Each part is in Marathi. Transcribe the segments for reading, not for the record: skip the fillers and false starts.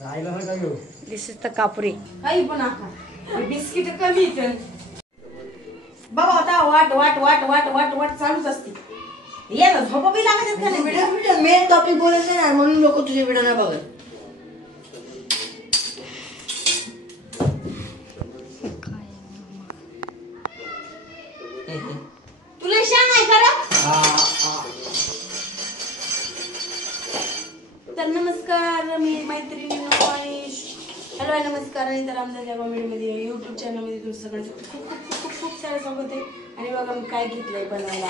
दिस इज द कापरी काही पण आता बिस्किट कमी बाबा आता वाट वाट वाट वाट वाट वाट चालूच असते. ये ना झोप बी लागत का नाही. व्हिडिओ मेन टॉपिक बोलायचं ना म्हणून लोक तुझे व्हिडिओ नाही बघत. तुला शान आहे का तर नमस्कार मी मैत्रिणी मनीष. हॅलो नमस्कार आणि तर आमच्या कॉमेडीमध्ये यूट्यूब चॅनलमध्ये तुमचं सगळ्यांचं खूप खूप खूप खूप सारं स्वागत आहे. आणि बघा मी काय घेतलंय बनवायला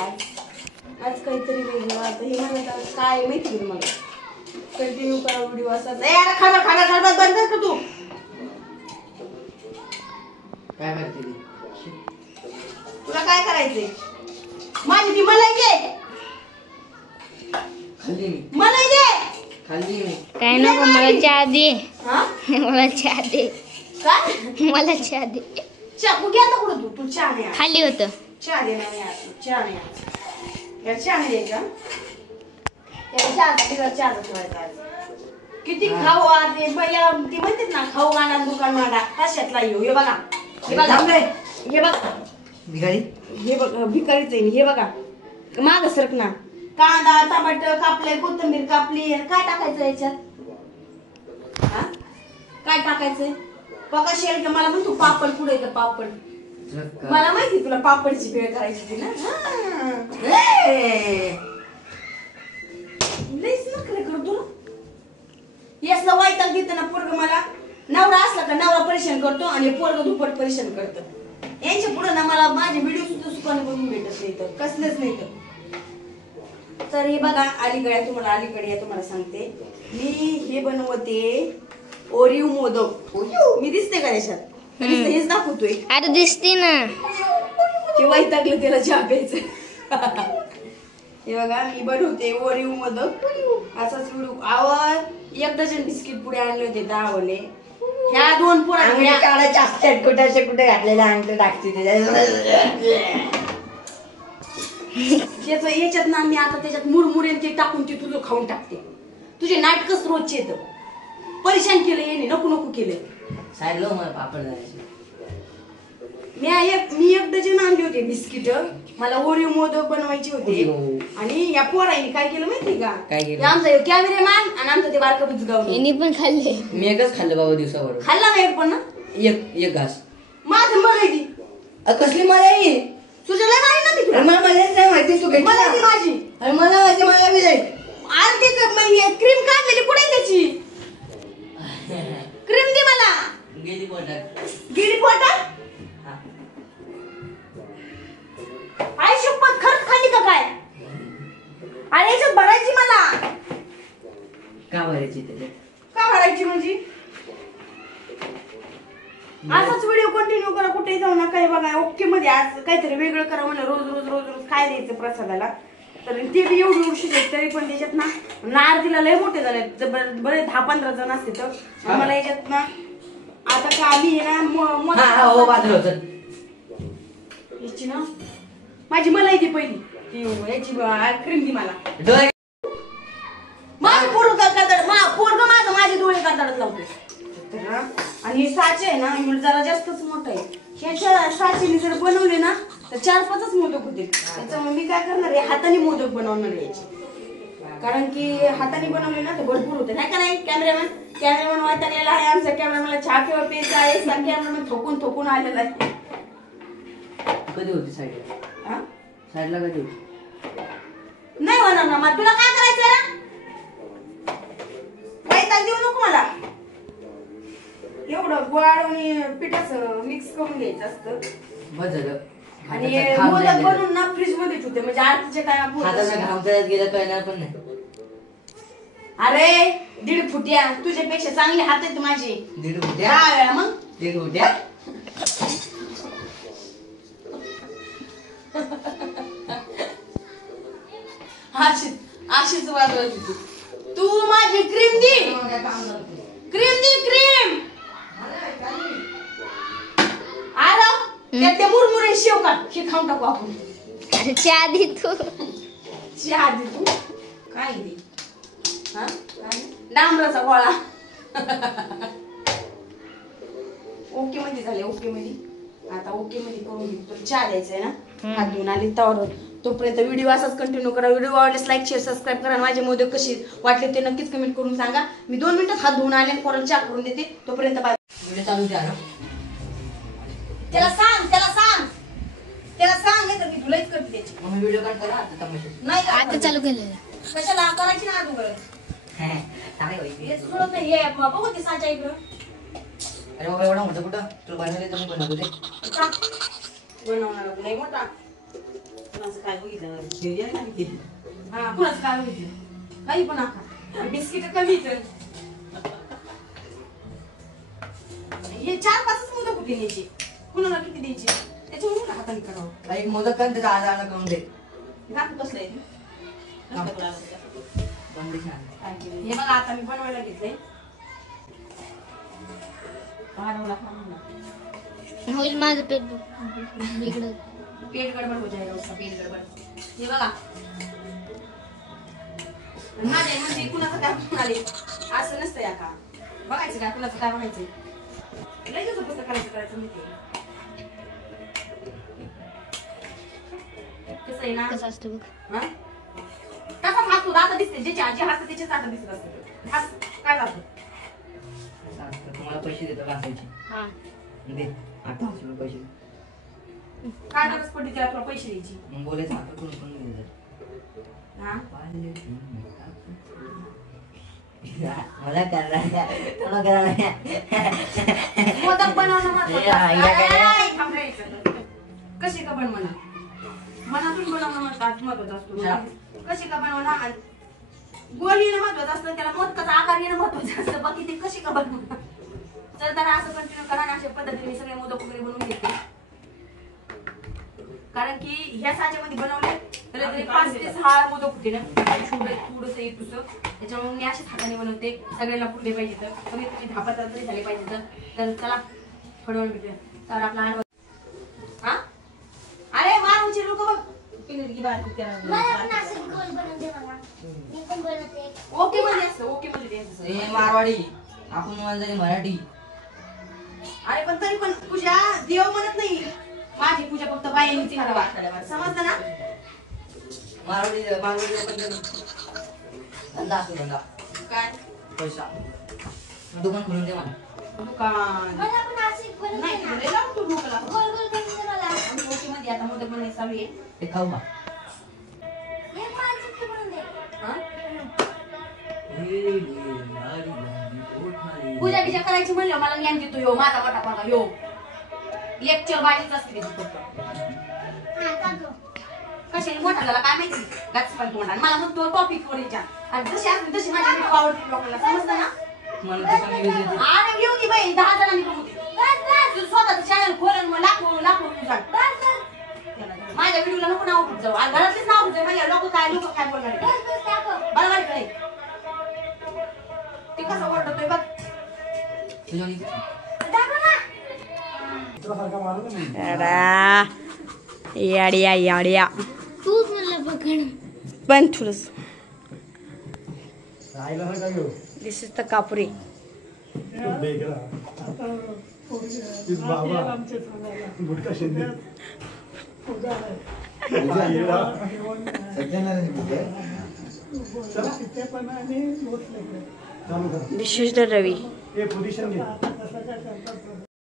आज काहीतरी वेगळं. आता हे म्हणत काय माहिती आहे तुम्हाला. कंटिन्यू करा व्हिडिओ असाच. खाना खाना खाना बंद कर तू. काय करते तुला काय करायचंय. माझी ती मलाई दे. खाल्ली मी. मलाई दे. खाल्ली मी. काय नको मला चहा दे. हा मला चहा दे. काय मला चहा दे. चहा कुठे आता कुठं तू चहा नाही खाली होतं. चहा दे नाही चहा नाही या चहा नाही द्यायचा. त्या चहा ठेवायचा. किती खाऊ आज पहिल्या ती म्हणतात ना खाऊ गाणा दुकान मांडा कशातला येऊ. हे बघा हे बघा हे बघा भिकारी हे बघा भिकारीच आहे. हे बघा माग सरक ना. कांदा टमाटर कापले कोथिंबीर कापली. काय टाकायचं याच्यात. हा काय टाकायचंय बघा शेल का मला म्हणतो पापड पुढे का पापड. मला माहिती तुला पापडची भेळ करायची होती ना. लईच नखरे करतो यासला वैताग देतं ना पोरग. मला नवरा असला का नवरा परेशान करतो आणि पोरग दुप्पट परेशान करतं. यांच्या पुढे ना मला माझे व्हिडिओ सुद्धा सुखाने बघून भेटत नाही तर कसलेच नाही तर हे बघा अलीकडे तुम्हाला अलीकडे या तुम्हाला सांगते मी हे बनवते ओरिओ मोदक. मी दिसते का त्याच्यात हेच दाखवतोय. अरे दिसते ना ते वैतागलं त्याला चहा प्यायचं. हे बघा मी बनवते ओरिओ मोदक. असाच व्हिडिओ आवाज 1 डझन बिस्किट पुढे आणले होते 10 वाले. ह्या 2 पोरांनी काढायचे असतात कुठे कुठे घातलेले अंगठे टाकते त्याचं याच्यात ना मी आता त्याच्यात मुरमुरे ते टाकून ते तुझं खाऊन टाकते. तुझे नाटकच रोजचे येतं. परेशान केलं येणे नको नको केलं. साईड लो मला पापड जायचे. मी 1 डझन आणले होते बिस्किट. मला ओरिओ मोदक बनवायचे होते. आणि या पोरांनी काय केलं माहिती का. काय केलं. आमचा कॅमेरामॅन आणि आमचं ते बारकं बुजगाव यांनी पण खाल्ले. मी एकच खाल्लं बाबा दिवसावर. खाल्ला ना एक पण ना एक घास. माझं मला ती कसली मला येईल तुझ्या लय मारी ना मी तुला. मला मलाच नाही माहिती तू मला ती माझी अरे मला माहिती मला बी जाईल. आणि ते क्रीम काढलेली कुठे त्याची क्रीम दे मला. गेली पोटात. गेली पोटात. आई शपथ खरंच खाल्ली का काय. आणि याच्यात भरायची मला. का भरायची त्याच्यात. का भरायची म्हणजे असाच व्हिडिओ कंटिन्यू करा कुठेही जाऊ नका. बघा ओके मध्ये आज काहीतरी वेगळं करा म्हणलं. रोज रोज रोज रोज काय द्यायचं प्रसादाला. तर ते बी एवढी उशीर तरी पण त्याच्यात ना नारदीला लय मोठे झाले बरे 10-15 जण असते. तर मला याच्यात ना आता का आम्ही ना याची ना माझी मलाई दी पहिली ती याची क्रीम दी मला. माझं पोरग माझं माझे डोळे काढत लावते. आणि हे साचे आहे ना जरा जास्तच मोठं आहे. ह्याच्या साचेने जर बनवले ना तर 4-5च मोदक होते. त्याच्यामुळे मी काय करणार आहे हाताने मोदक बनवणार आहे याचे. कारण की हाताने बनवले ना तर भरपूर होते नाही का नाही. कॅमेरामॅन वाईटागलेला आहे. आमचा कॅमेरामॅनला चहा किंवा प्यायचा आहे. कॅमेरामॅन थोकून आलेला आहे. कधी होती साईडला. साईडला कधी होती नाही होणार ना. मला तुला काय करायचं वैताग देऊ नको मला. एवढं गोड आणि पिठाचं मिक्स करून घ्यायचं असतं. बस झालं. आणि मोदक बनवून ना फ्रीज मध्ये ठेवते म्हणजे आरतीचे काय घाम करत गेलं कळणार पण नाही. अरे 1.5 फुट्या तुझ्यापेक्षा चांगले हात आहेत माझे. 1.5 फुट्या. 10 वेळा मग 1.5 फुट्या. अशीच वाजवायची तू माझी क्रीम दी. क्रीम दी क्रीम. त्या मुरमुरे शेव का हे खाऊन टाकू आपण. अरे चहा दे तू. चहा दे तू काय दे. हा डांबराचा गोळा ओके मध्ये झाले, ओके मध्ये. आता ओके मध्ये करून घेऊ. तुला चहा द्यायचा आहे ना, हात धुवून आली तर. तोपर्यंत व्हिडिओ असाच कंटिन्यू करा. व्हिडिओ आवडल्यास लाईक शेअर सबस्क्राईब करा. माझे मोदक कसे वाटले ते नक्कीच कमेंट करून सांगा. मी 2 मिनिटात हात धुवून आले आणि पोराला चहा करून देते. तोपर्यंत बाय. व्हिडिओ चालू द्या ना. त्याला सांग नाही तर मी तुलाच करते त्याची. मग मी व्हिडिओ काढतो ना आता तमाशा. नाही का? आता चालू केलेलं. कशाला करायची ना अगोदर. चांगली व्हायची. हे सोडत नाही. हे बघू ते साच्या इकडं. अरे बाबा एवढा मोठा कुठं तुला बनवले तर मी बनवतो ते. का? बनवणार नाही मोठा. कुणाचं काय बघितलं? हा, कुणाचं काय बघितलं? काही पण आखा. बिस्किट कमीच. हे 4-5 मोदक कुठे न्यायचे? कुणाला किती द्यायचे? त्याच्यामुळे हाताने करावं. एक मोदक कर त्याचा आज करून दे. दाखव कसलं आहे ते? बंदी छान. काय केलं? हे बघा आता मी बनवायला घेतलंय. होईल माझं पेट इकडं. पेट गडबड हो जाएगा उसका, पेट गडबड. हे बघा माझ्या म्हणजे कुणाचं काय म्हणाले असं नसतं या का. बघायचं का कुणाचं काय बघायचं. लगेच कसं करायचं माहिती कसं आहे ना. कसं असतं बघ. हा? कसा हात आता दिसते, ज्याचे आजी हात त्याचेच आता दिसत असते. हात काय जातं. तुम्हाला पैसे देतो घासायचे. हा. दे 800 रुपये पैसे. काय गरज पडली त्याला तुला पैसे द्यायची. मग बोलायचं आता कोण घ्यायचं. हा मला करायला थोडं करायला. मोदक बनवणं महत्त्वाचं या, या काय? असतं. ऐ, थांब रे इकडं. कशी का बनवणं मनातून बनवणं महत्त्वाचं असतं. कशी का बनवणं आणि गोल येणं महत्त्वाचं असतं. त्याला मोदकाचा आकार येणं महत्त्वाचं असतं. बाकी ते कशी का बनवणं. तर त्याला असं कंटिन्यू करा आणि अशा पद्धतीने सगळे मोदक वगैरे बनवून घेते. कारण की ह्या साच्यामध्ये बनवले तर 5 ते 6 मोदक होते ना. थोडंसं एक तुझं त्याच्यामुळे मी अशाच हाताने बनवते. सगळ्यांना फुटले पाहिजे तर कमीत कमी 10-15 तरी झाले पाहिजे तर चला थोडं वेळ भेटूया. तर आपला हा अरे मारूची लोक बघ पिनकी बाहेर ओके मध्ये असतं. ओके मध्ये ए मारवाडी आपण म्हणतो मराठी. अरे पण तरी पण पूजा देव म्हणत नाही. माझी पूजा फक्त बायांनीच करावा. समजलं ना. मारवाडी धंदा असतो धंदा. काय पैसा दुकान खोलून दे मला. दुकान नाही तुला लावतो डोक्याला. आणि ओके मध्ये आता मोदक बनवायचं चालू आहे. ते खाऊ का. हा? पूजा बिजा करायची म्हणलं मला ज्ञान देतो यो माझा मोठा पागा यो. लेक्चर बाजीच असते त्याची फक्त. कशाने मोठा झाला काय माहिती. गाच पण तोंडा मला म्हणतो टॉपिक वर विचार. आणि जशी असते तशी माझी व्हिडिओ आवडते लोकांना. समजलं ना. मला ते कमी वेळ देते. अरे येऊ दे बाई 10 जणांनी करू दे. तू स्वतःचं चॅनल खोल मग लाखो तुझा. माझ्या व्हिडिओला नको नाव उठत जाऊ. आणि घरातलीच नाव उठत माझ्या लोक काय बोलणार आहे. बरोबर काय ते कसं ओरडतोय बघ. याड्या याड्या तूच म्हणलं बघ. पण थोडस दिस इज द कापुरे. विश्वेश्वर रवी.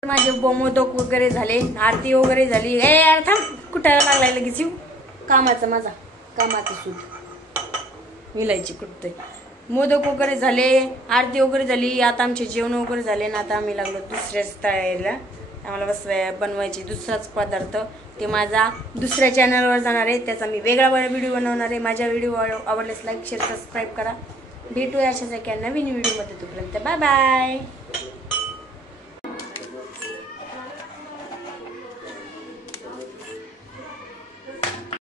माझे मोदक वगैरे झाले. आरती वगैरे झाली. ए यार थांब कुठायला लागलाय लगेच येऊ. कामाचं सूट विलायची कुठतंय. मोदक वगैरे झाले. आरती वगैरे झाली. आता आमचे जेवण वगैरे झाले ना. आता आम्ही लागलो दुसऱ्याच तयारीला. आम्हाला बनवायची दुसराच पदार्थ. ते माझा दुसऱ्या चॅनलवर जाणार आहे. त्याचा मी वेगळा व्हिडिओ बनवणार आहे. माझ्या व्हिडिओ आवडल्यास लाईक शेअर सबस्क्राईब करा. भेटूया अशाच एका नवीन व्हिडिओमध्ये. तोपर्यंत बाय बाय.